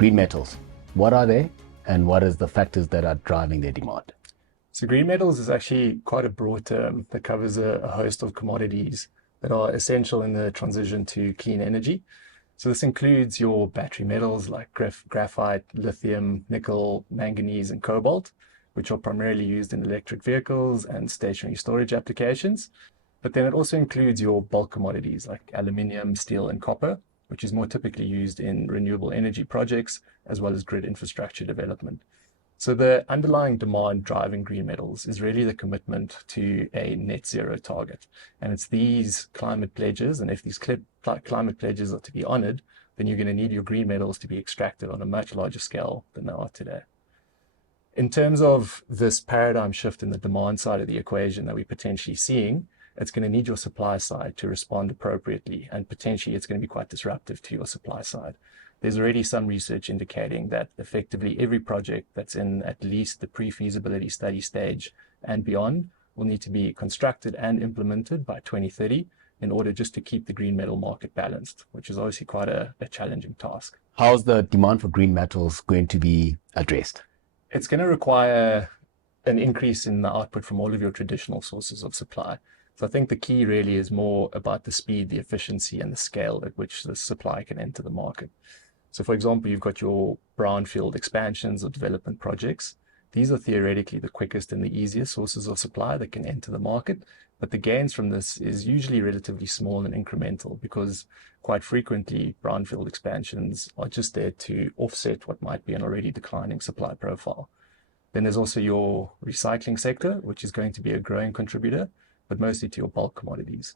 green metals. What are they, and what is the factors that are driving their demand? So green metals is actually quite a broad term that covers a host of commodities that are essential in the transition to clean energy. So this includes your battery metals like graphite, lithium, nickel, manganese, and cobalt, which are primarily used in electric vehicles and stationary storage applications. But then it also includes your bulk commodities like aluminium, steel, and copper, which is more typically used in renewable energy projects, as well as grid infrastructure development. So the underlying demand driving green metals is really the commitment to a net zero target. And it's these climate pledges, and if these climate pledges are to be honored, then you're going to need your green metals to be extracted on a much larger scale than they are today. In terms of this paradigm shift in the demand side of the equation that we're potentially seeing, it's going to need your supply side to respond appropriately, and potentially it's going to be quite disruptive to your supply side. There's already some research indicating that effectively every project that's in at least the pre-feasibility study stage and beyond will need to be constructed and implemented by 2030 in order just to keep the green metal market balanced, which is obviously quite a challenging task. How's the demand for green metals going to be addressed? It's going to require an increase in the output from all of your traditional sources of supply. So I think the key really is more about the speed, the efficiency, and the scale at which the supply can enter the market. So for example, you've got your brownfield expansions or development projects. These are theoretically the quickest and the easiest sources of supply that can enter the market. But the gains from this is usually relatively small and incremental because quite frequently brownfield expansions are just there to offset what might be an already declining supply profile. Then there's also your recycling sector, which is going to be a growing contributor, but mostly to your bulk commodities.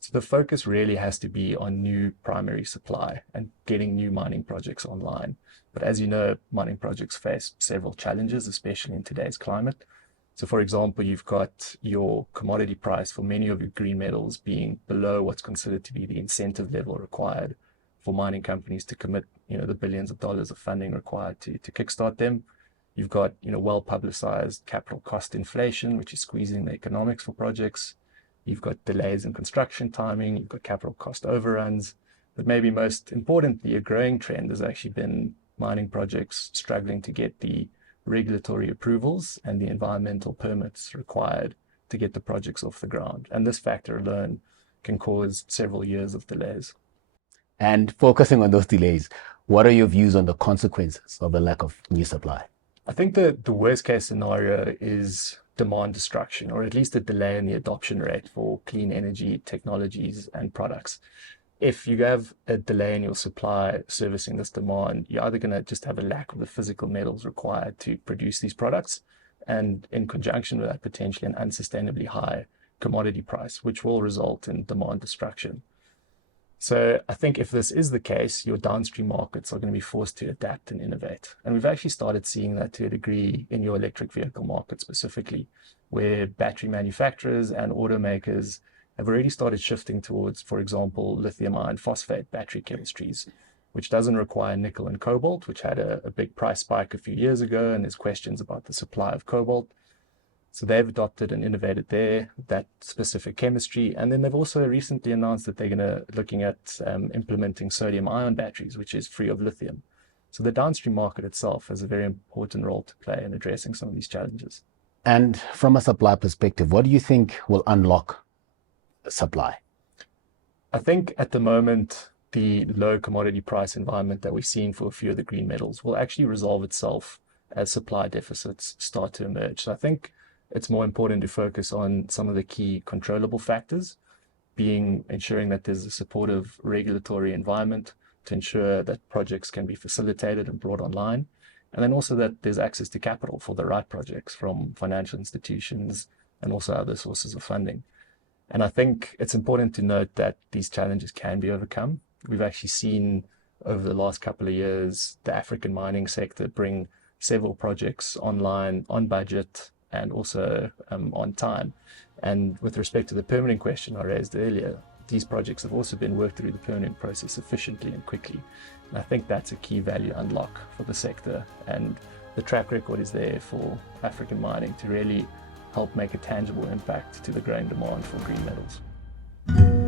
So the focus really has to be on new primary supply and getting new mining projects online. But as you know, mining projects face several challenges, especially in today's climate. So for example, you've got your commodity price for many of your green metals being below what's considered to be the incentive level required for mining companies to commit, the billions of dollars of funding required to kickstart them. You've got, well-publicized capital cost inflation, which is squeezing the economics for projects. You've got delays in construction timing, you've got capital cost overruns, but maybe most importantly, a growing trend has actually been mining projects struggling to get the regulatory approvals and the environmental permits required to get the projects off the ground. And this factor alone can cause several years of delays. And focusing on those delays, what are your views on the consequences of the lack of new supply? I think that the worst case scenario is demand destruction, or at least a delay in the adoption rate for clean energy technologies and products. If you have a delay in your supply servicing this demand, you're either going to just have a lack of the physical metals required to produce these products, and in conjunction with that, potentially an unsustainably high commodity price, which will result in demand destruction. So I think if this is the case, your downstream markets are going to be forced to adapt and innovate. And we've actually started seeing that to a degree in your electric vehicle market specifically, where battery manufacturers and automakers have already started shifting towards, for example, lithium iron phosphate battery chemistries, which doesn't require nickel and cobalt, which had a big price spike a few years ago, and there's questions about the supply of cobalt. So they've adopted and innovated that specific chemistry. And then they've also recently announced that they're looking at implementing sodium ion batteries, which is free of lithium. So the downstream market itself has a very important role to play in addressing some of these challenges. And from a supply perspective, what do you think will unlock supply? I think at the moment, the low commodity price environment that we're seeing for a few of the green metals will actually resolve itself as supply deficits start to emerge. So I think it's more important to focus on some of the key controllable factors, being ensuring that there's a supportive regulatory environment to ensure that projects can be facilitated and brought online, and then also that there's access to capital for the right projects from financial institutions and also other sources of funding. And I think it's important to note that these challenges can be overcome. We've actually seen over the last couple of years the African mining sector bring several projects online on budget and also on time. And with respect to the permitting question I raised earlier, these projects have also been worked through the permitting process efficiently and quickly. And I think that's a key value unlock for the sector. And the track record is there for African mining to really help make a tangible impact to the growing demand for green metals.